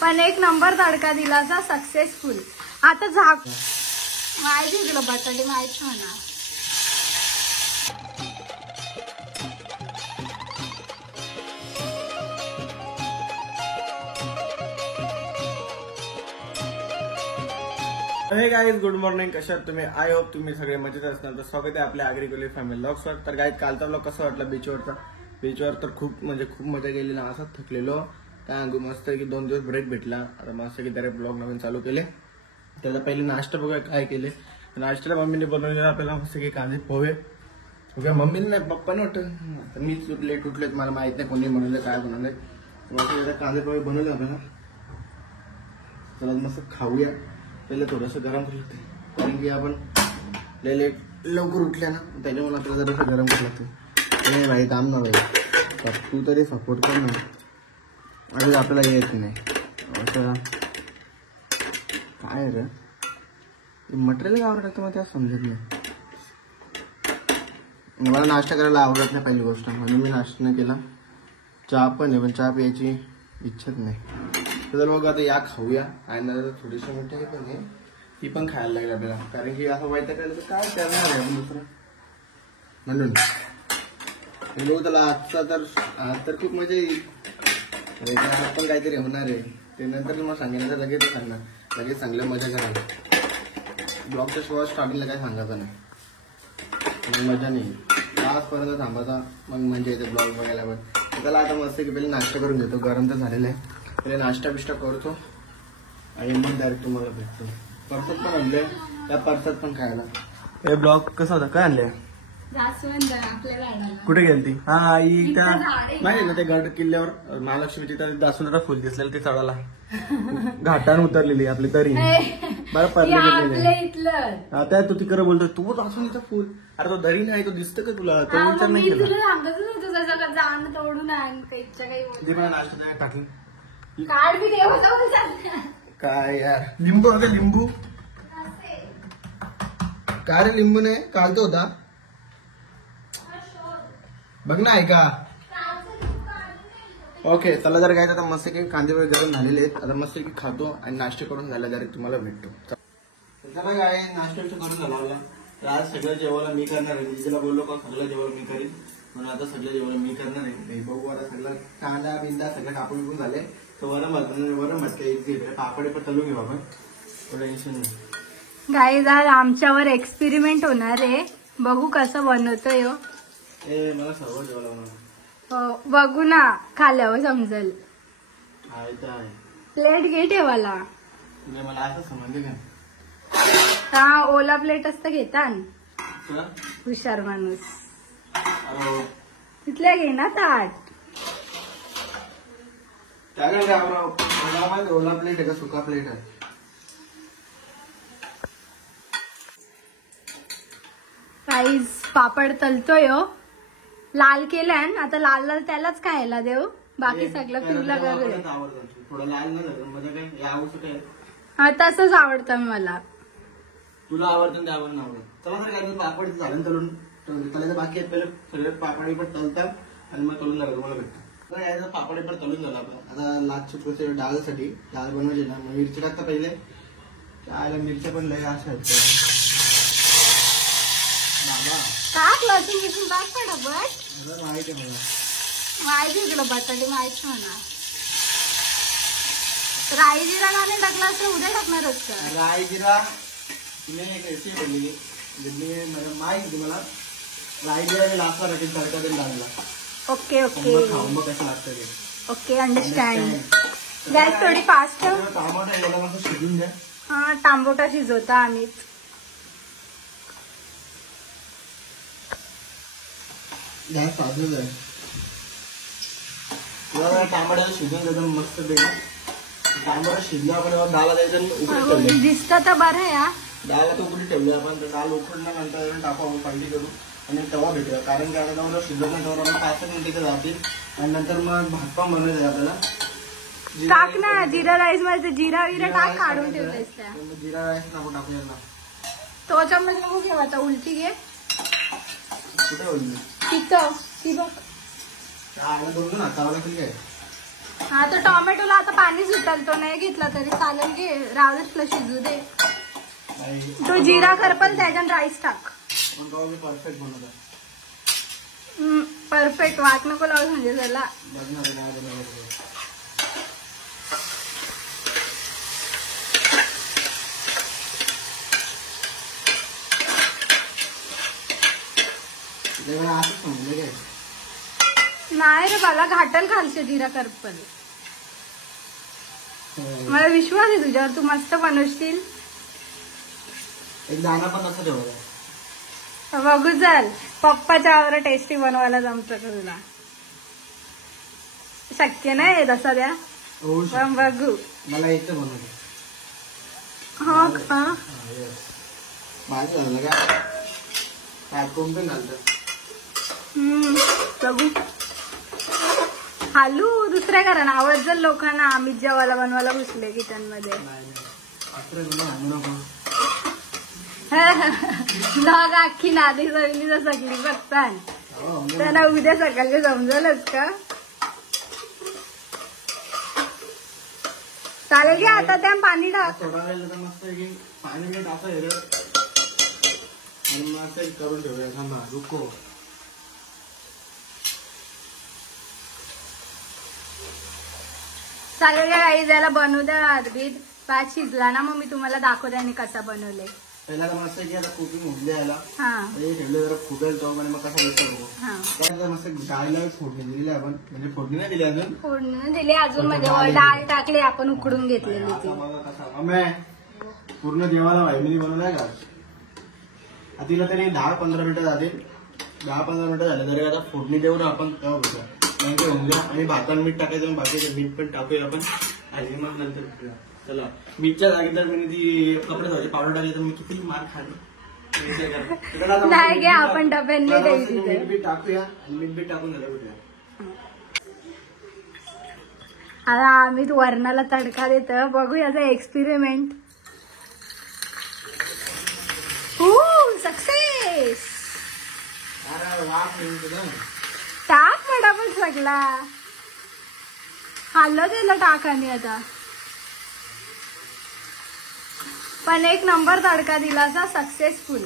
पण एक नंबर तडका दिला असा सक्सेसफुल. आता झाक माहिती तुला बटाटे माहिती म्हणा. हे गाईज गुड मॉर्निंग. कशात तुम्ही? आय होप तुम्ही सगळे मजेत असणार. तर स्वागत आहे आपल्या ॲग्रिकल्चर फॅमिली ब्लॉग्सवर. तर गाईज कालचा ब्लॉग कसा वाटला बीचवरचा? बीचवर तर खूप मजा गेली ना. असं थकलेलो काय मस्त की 2 दिवस ब्रेक भेटला. आता मस्त की डायरेक्ट ब्लॉग नवीन चालू केले. त्याचा पहिले नाश्ता बघा काय केले. नाश्त्याला मम्मीने बनवलेला आपल्याला मस्त की कांदे पोहे. बघा मम्मीने नाही पप्पाने वाटतं. मीच लेट उठले, मला माहित नाही कोणी बनवले काय बनवले. मस्त कांदे पोहे बनवले आपल्याला. चला मस्त खाऊया. पहिले थोडंसं गरम करू लागते कारण की आपण लेट लवकर उठल्या ना त्याच्यामुळे आपल्याला जरासं गरम करू लागते. नाही थांब ना भाई, तू तरी सपोर्ट कर ना. अरे आपल्याला येत नाही असं काय रे मटेरियल काय आवडत मग त्या समजत नाही. मला नाश्ता करायला आवडत नाही पहिली गोष्ट, म्हणून मी नाश्ता नाही केला. चहा पण आहे पण चहा प्यायची इच्छाच नाही. तर मग आता या खाऊया. आणि थोडीशी मोठी आहे पण ती पण खायला लागेल आपल्याला कारण की असं वाईट करायला तर काय करणार आहे आपण दुसरं. म्हणून बघू त्याला आजचा तर आज तर खूप मजा येईल. पण काहीतरी होणार आहे ते नंतर मग सांगेन. तर लगेच सांगणार, लगेच चांगलं मजा करायला. ब्लॉगच्या शो स्टार्टिंगला काय सांगायचं नाही, मग मजा नाही. आजपर्यंत थांबायचा मग म्हणजे येते ब्लॉग बघायला. पण त्याला आता मस्त की पहिले नाश्ता करून घेतो. गरम तर झालेलं आहे. पहिले नाश्ता बिष्टा करतो आणि मग डायरेक्ट तुम्हाला भेटतो. परसात पण आणले, त्या परसात पण खायला. हे ब्लॉग कसा होता? काय आणले? जास्वंद आपल्या झाडाला. कुठे गेली ती? हा आई त्या नाही ना ते गड किल्ल्यावर महालक्ष्मी तिथं जास्वंदाला फुल दिसलेलं ते चढायला घाटान उतरलेली आपली तरी बरं पडलेली. आता तू तिकडे बोलतो तू जास्वंदीचं फुल. अरे तो दरी नाही, तो दिसतं का तुला? तो विचार नाही केला. नाश्ता टाकली काय यार. लिंबू होते लिंबू काय रे? लिंबू नाही कागद होता बघ ना. आहे का? ओके चला जर काय आता मस्त की कांदे वगैरे गरम झालेले आहेत. आता मस्त की खातो आणि नाश्ता करून झाला डायरेक्ट तुम्हाला भेटतो. चला काय नाश्ता करून झाला मला. तर आज सगळं जेवायला मी करणार आहे. दिदीला बोललो का सगळं जेवण मी करीन म्हणून आता सगळं जेवण मी करणार आहे. बघू आता सगळं कांदा बिंदा सगळं कापून विकून झाले. तर वरम म्हटलं पापडे पण तळून घेऊ आपण, टेन्शन नाही. गाईज आज आमच्यावर एक्सपेरिमेंट होणार आहे. बघू कसं बनवतोय. मला सर्व जेवायला हो बघू ना, खाल्यावर समजेल. प्लेट घे ठेवायला. मला असं समजलं का? हा ओला प्लेट असतं घेता हुशार माणूस. तिथल्या घे ना ताट. ओला प्लेट आहे का सुका प्लेट आहे? गाईज पापड तलतोय. लाल केल्यान आता लाल लाल त्यालाच खायला देऊ. बाकी सगळं पिवला करूया. थोडं लाल नाही आवडतं. हा तसंच आवडतं मला. तुला आवडतं त्या आवडत आवडत. चला तर पापड झालं तळून तळायचं बाकी आहेत. पहिले सगळे पापडी पण तळतात आणि मग तळून झालं तुम्हाला भेटतं. यायचं पापडी पण तळून झालं आपण. आता लाच डाळसाठी डाळ बनवायची ना. मिरची टाकता पहिले. त्याला मिरच्या पण लय अशा आहेत. टाक लसूण बिसून टाक पटापट. माहिती आहे मला. माहिती तुला बटाटे माहिती म्हणा. राई जिरा नाही टाकला तर उद्या टाकणारच का? राई जिरा तुम्ही एक रेसिपी बनलेली माहिती मला. राई जिरा मी लास्ट टाकेल तडका देऊन टाकला. ओके ओके खाऊन बघ कसं लागतं ते. Okay understand. गॅस थोडी फास्ट. टमाटा याला मस्त शिजून द्या. हा टांबोटा शिजवता आम्हीच. गॅस साधूच आहे. टमाट्याला शिजून द्यायचं मस्त पैकी. टमाटा शिजला आपण डाळला द्यायचं उकडून ठेवलं. दिसतं तर बरं या. डाळला तर उकडून ठेवली आपण. डाळ उकडल्यानंतर टाकू आपण पाणी करू आणि तवा भेटूया. कारण की आता शिजत नाही तेव्हा आपण 5 मिनिटं जातील आणि नंतर मग भात पण बनवायचं आपल्याला. टाक ना जिरा राईस मध्ये जिरा विरा टाक काढून ठेवतेस त्या. जिरा राईस नको टाकूया ना. तो चम्मच नको घेवायचा. उलटी घे. कुठे बोलली तिथं ती बघ. बोललो ना चावला ठीक आहे. हा तर टोमॅटोला आता पाणी सुटेल, तो नाही घेतला तरी चालेल, घे रावलेच तुला शिजू दे. तो जिरा करपल त्याच्यात राईस टाक. परफेक्ट बनवता. परफेक्ट वाट नको लावू म्हणजे त्याला. नाही रे मला घाटल खालचे जिरा करपल. मला विश्वास आहे तुझ्यावर, तू मस्त बनवशील. एक दाना पण असं ठेवलं. बघू चल पप्पाच्या आवडा टेस्टी बनवायला जमतं का तुला. शक्य नाही तसा द्या, पण बघू. मला येतं बनवलं. हा का माझं झालं का काय कोण पण घालतं. बघू हालू दुसऱ्या कारण आवड जर लोकांना आम्ही जेवायला बनवायला घुसले किचन मध्ये. मग अख्खी नादी जमिनी सगळी बघतान त्यांना उद्या सकाळी समजलच का. चालेल घ्या आता त्या पाणी टाक. थोडा वेळ मस्त पाणी टाकायचं आणि मस्त करून ठेवूया. थांबा रुको. चालेल घ्या काही त्याला बनवू द्या. अर्धीत भात शिजला ना मग मी तुम्हाला दाखवते आणि कसा बनवले. पहिला मस्त की आता कुकिंग होऊन द्यायला हा ठेवले जरा फुटेल तो आणि मग कसा विचार मस्त डाळीला फोडणी दिली आपण. म्हणजे फोडणी नाही दिली अजून, फोडणी दिली अजून मध्ये डाळ टाकली आपण उकडून घेतलेली ती. पूर्ण जेवायला वाहिनी बनवलाय का. तिला तरी 10-15 मिनिटं झाले. 10-15 मिनिटं झाले तरी आता फोडणी देऊन आपण तेव्हा बघूया होऊन द्या. आणि भाताला मीठ टाकायचं, बाकीचं मीठ पण टाकूया आपण आणि मग नंतर भेटूया. चला मीठच्या जागी तर मी ती कपडे धुवायची पावडर टाकली तर मी किती मार खाली. नाही घ्या आपण डब्यांनी द्यायची मीठ बी टाकूया आणि मीठ बी टाकून झालं भेटूया. आता आम्ही वरणाला तडका देतो. बघू याचा एक्सपेरिमेंट. सक्सेस. टाक फटाफट सगळा. खाल्लं त्याला टाकाने आता. पण एक नंबर तडका दिला असा सक्सेसफुल.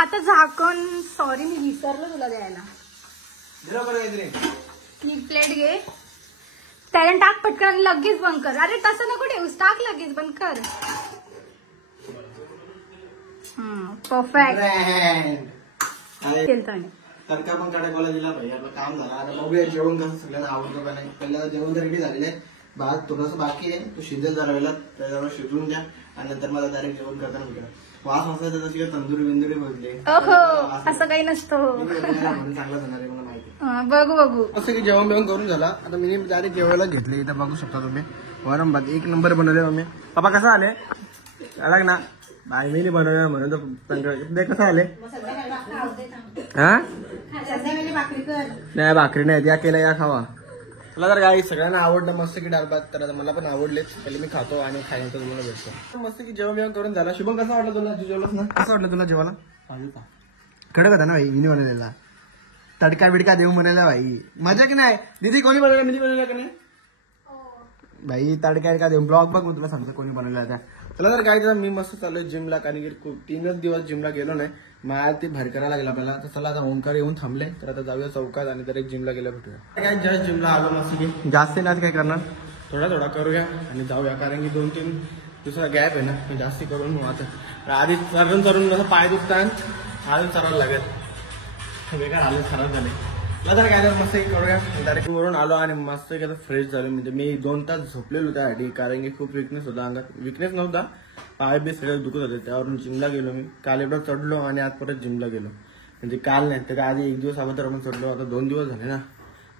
आता झाकण सॉरी मी विसरलो तुला द्यायला. ही प्लेट घे त्याला टाक पटकन आणि लगेच बंद कर. अरे तसं नको ठेवूस, टाक लगेच बंद कर. परफेक्ट तडका पण काढायला दिला पाहिजे. आपलं काम झालं. आता बघूया जेवण कसं सगळ्यांना आवडतं का नाही. पहिल्यांदा जेवण तर रेडी झालेलं आहे. भात थोडंसं बाकी आहे, तो शिजेल जरा वेळेला त्याच्यावर शिजवून द्या आणि नंतर मला डायरेक्ट जेवण करताना भेटा. वास असायचं तशी तंदुरी बिंदुरी बोलले. असं काही नसतं. चांगला जाणार आहे मला माहिती. बघू असं की जेवण बिवण करून झाला. आता मी डायरेक्ट जेवायला घेतले. इथं बघू शकता तुम्ही वरण भात एक नंबर बनवले मम्मी. पप्पा कसं आले अलग ना बाई मी बनवले म्हणून कसं आले. हा नाही भाकरी नाही या केल्या या खावा. चला तर काही सगळ्यांना आवडलं मस्त की डाळ भात. तर मला पण आवडलेच. पहिले मी खातो आणि खायनंतर तुम्हाला भेटतो. मस्त की जेवण बिवण करून झाला. शुभम कसं वाटलं तुला. जेवलंच ना. कसं वाटलं तुला जेवायला. कडक होता ना भाई. मी बनवलेला तडका बिडका देऊ म्हणायला भाई. मजा की नाही. दीदी कोणी बनवलं. मी बनवलं का नाही भाई. तडका बिडका देऊ ब्लॉग बघ तुला सांगतो कोणी बनवला त्या. चला तर काय मी मस्त चालू जिमला. कारण की 3च दिवस जिमला गेलो नाही. मला ते भारी करायला लागला आपल्याला. तर चला आता ओंकार येऊन थांबले. तर आता जाऊया चौकात आणि तर एक जिमला गेल्या भेटूया. काय जस्ट जिमला आलो मस्त की. जास्त नाही काय करणार. थोडा करूया आणि जाऊया. कारण की 2-3 दिवसाचा गॅप आहे ना. जास्ती करून आता आधी चरून जसं पाय दुखतात आधी चरायला लागेल. बेकार हालत खराब झाले. तर काय मस्त करूया. डायरेक्ट वरून आलो आणि मस्त आता फ्रेश झालो. म्हणजे मी 2 तास झोपलेलो त्यासाठी. कारण की खूप विकनेस होता अंगात. विकनेस नव्हता, पाय बी सगळं दुखत होते. त्यावरून जिमला गेलो मी. काल एवढं चढलो आणि आज परत जिमला गेलो. म्हणजे काल नाही तर आधी 1 दिवस अगोदर आपण चढलो. आता 2 दिवस झाले ना.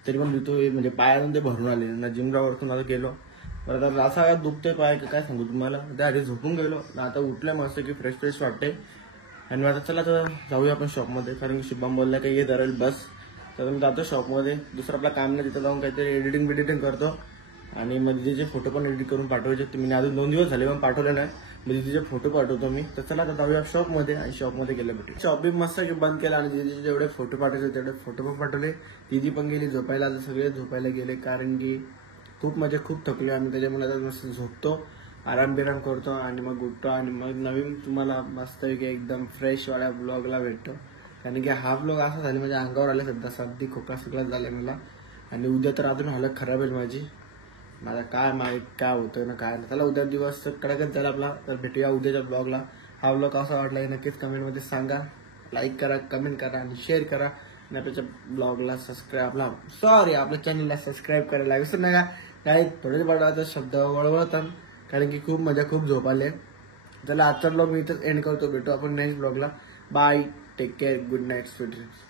तरी पण तो म्हणजे पायातून ते भरून आले ना. जिमला वरतून आता गेलो. परत असा दुखतोय पाय काय सांगू तुम्हाला. त्याआधी झोपून गेलो. आता उठलं मस्त की फ्रेश वाटते. आणि आता चला तर जाऊया आपण शॉपमध्ये. कारण की शुभम बोलला काही ये धरेल बस. तर मी जातो शॉपमध्ये. दुसरं आपलं काम नाही. तिथं जाऊन काहीतरी एडिटिंग करतो. आणि मग तिचे फोटो पण एडिट करून पाठवायचे. तुम्ही अजून 2 दिवस झाले पण पाठवले नाही. म्हणजे तिचे फोटो पाठवतो मी. तर चला आता जाऊया शॉपमध्ये. आणि शॉपमध्ये गेल्या भेटू. शॉप बी मस्त बंद केला. आणि तिचे जेवढे फोटो पाठवायचे तेवढे फोटो पण पाठवले. दिदी पण गेली झोपायला. आता सगळे झोपायला गेले. कारण की खूप म्हणजे खूप थकलो आम्ही, त्याच्यामुळे आता मस्त झोपतो, आराम बिराम करतो आणि मग उठतो आणि मग नवीन तुम्हाला मस्त एकदम फ्रेश वाल्या ब्लॉगला भेटतो. कारण की हा ब्लॉग असा झाला म्हणजे अंगावर आले सध्या सर्दी खोकला सुकला झालाय मला, आणि उद्या तर अजून हालत खराब आहे माझी. मला काय माहित काय होतं ना काय. त्याला उद्या दिवस कडकच झाला आपला. तर भेटूया उद्याच्या ब्लॉगला. हा ब्लॉग कसा वाटला हे नक्कीच कमेंटमध्ये सांगा. लाईक करा, कमेंट करा आणि शेअर करा. आणि आपल्या ब्लॉगला सबस्क्राईब आपल्या चॅनलला सबस्क्राईब करायला विसरू नका. काही थोडे बळाचा शब्द वळवळतात कारण की खूप झोप आले. चला आजचा ब्लॉग मी इथंच एंड करतो. भेटू आपण नेक्स्ट ब्लॉगला. Bye, take care, good night, sweet dreams.